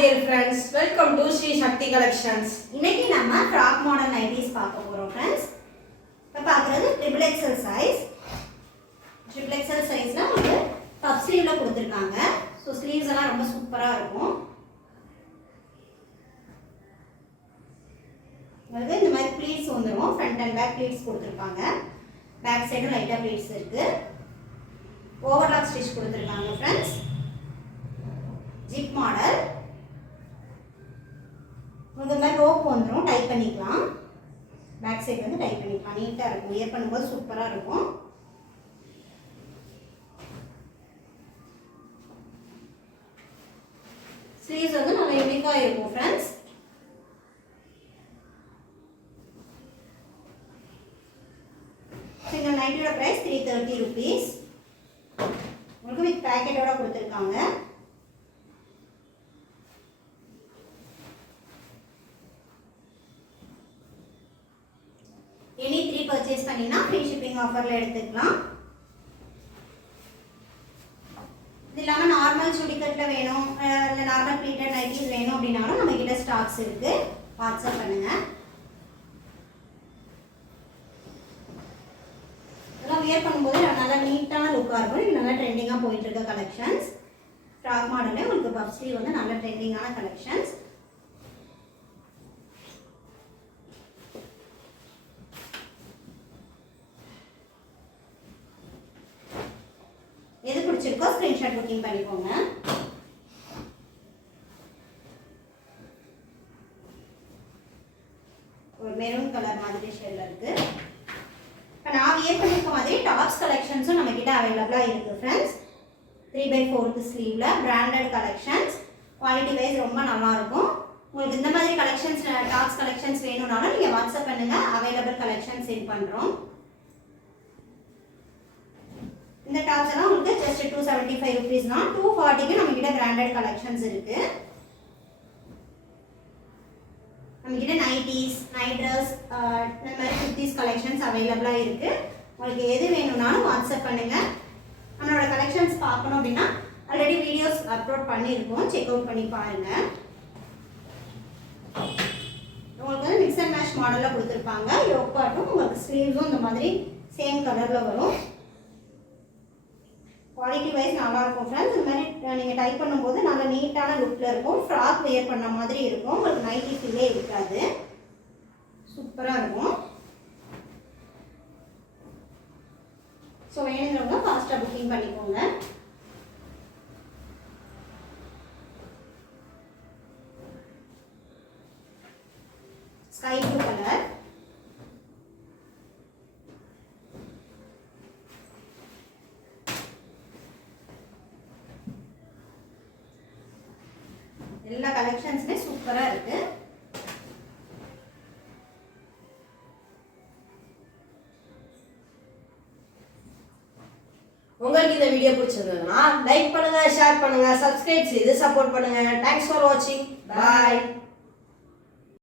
dear friends, welcome to Sri Shakti Collections. இன்னைக்கு நம்ம frock model nighties பார்க்க போறோம் friends. இப்ப பார்க்கிறது triple XL size. triple XL sizeல வந்து puff sleeveல கொடுத்திருக்காங்க. So sleeves எல்லாம் ரொம்ப சூப்பரா இருக்கும். உங்களுக்கு இந்த மாதிரி pleats வந்துரும். front and back pleats கொடுத்திருக்காங்க. back side லைட்டா pleats இருக்கு. overlock stitch கொடுத்திருக்காங்க friends. zip model. இந்த மாதிரி ரோப் வந்துரும் டைப் பண்ணிக்கலாம். பேக் சைடு வந்து டைப் பண்ணிக்கலாம். நீட்டா இருக்கும். வியர் பண்ணும்போது சூப்பரா இருக்கும். ஸ்லீவ்ஸ் வந்து நல்ல யூனிக்கா இருக்கும் फ्रेंड्स. சிங்கிள் நைட்டியோட பிரைஸ் 330 rupees. உங்களுக்கு வித் பாக்கெட்டோட கொடுத்திருக்காங்க. Any 3 purchase பண்ணினா free shipping offerல எடுத்துக்கலாம். இது இல்லாம நார்மல் சுடிகட்ல வேணும் இல்ல நார்மல் pleated nighties வேணும் அப்படினாலும் நம்ம கிட்ட ஸ்டாக்ஸ் இருக்கு. வாட்ஸ்அப் பண்ணுங்க. இதெல்லாம் வியர் பண்ணும்போது நல்லா நீட்டான லுக்கா இருக்கும். இது நல்லா ட்ரெண்டிங்கா போயிட்டு இருக்க கலெக்ஷன்ஸ். ஃப்ராக் மாடல்ல உங்களுக்கு பஃப் ஸ்லீவ் வந்து நல்ல ட்ரெண்டிங்கான கலெக்ஷன்ஸ். எது பிடிச்சிருக்கோ ஸ்கிரீன்ஷாட் புக்கிங் பண்ணிக்கோங்க. ஒரு மெரூன் கலர் மாதிரி ஷேட்ல இருக்கு. இப்போ நான் வியர் பண்ணிருக்க மாதிரி டாப்ஸ் கலெக்ஷன்ஸும் நம்ம கிட்ட அவைலபிளா இருக்கு फ्रेंड्स. 3/4 ஸ்லீவ்ல பிராண்டட் கலெக்ஷன்ஸ். குவாலிட்டி வைஸ் ரொம்ப நல்லா இருக்கும். உங்களுக்கு இந்த மாதிரி கலெக்ஷன்ஸ் டாப்ஸ் கலெக்ஷன்ஸ் வேணும்னாலும் நீங்க வாட்ஸ்அப் பண்ணுங்க. அவைலபிள் கலெக்ஷன்ஸ் சென்ட் பண்றோம். இந்த டாப்ஸ் எல்லாம் உங்களுக்கு just 275 rupees தான். 240 க்கு நம்ம கிட்ட பிராண்டட் கலெக்ஷன்ஸ் இருக்கு. நம்ம கிட்ட நைட்டீஸ், நைட் ட்ரெஸ், இந்த மாதிரி குர்தீஸ் கலெக்ஷன்ஸ் அவைலபிளா இருக்கு. உங்களுக்கு எது வேணும்னாலும் வாட்ஸ்அப் பண்ணுங்க. நம்மளோட கலெக்ஷன்ஸ் பார்க்கணும் அப்படின்னா ஆல்ரெடி வீடியோஸ் அப்லோட் பண்ணியிருக்கோம். செக் அவுட் பண்ணி பாருங்க. உங்களுக்கு வந்து மிக்ஸ் அண்ட் மேட்ச் மாடல்ல கொடுத்துருப்பாங்க. யோக் பார்ட்டும் உங்களுக்கு ஸ்லீவ்ஸும் இந்த மாதிரி சேம் கலர்ல வரும். குவாலிட்டி வைஸ் நல்லா இருக்கும் फ्रेंड्स. இந்த மாதிரி நீங்கள் டைப் பண்ணும்போது நல்ல நீட்டான லுக்கில் இருக்கும். ஃப்ராக் வேர் பண்ண மாதிரி இருக்கும். உங்களுக்கு நைட்டி ஃபீலே இருக்காது. சூப்பராக இருக்கும். ஸோ வேணுங்கிறவங்க ஃபாஸ்ட்டாக புக்கிங் பண்ணிக்கோங்க. Sky blue colour. எல்லா கலெக்ஷன்ஸ்மே சூப்பரா இருக்கு. உங்களுக்கு இந்த வீடியோ பிடிச்சிருந்ததுன்னா லைக் பண்ணுங்க, ஷேர் பண்ணுங்க, சப்ஸ்கிரைப் செய்து சப்போர்ட் பண்ணுங்க. Thanks for watching. Bye.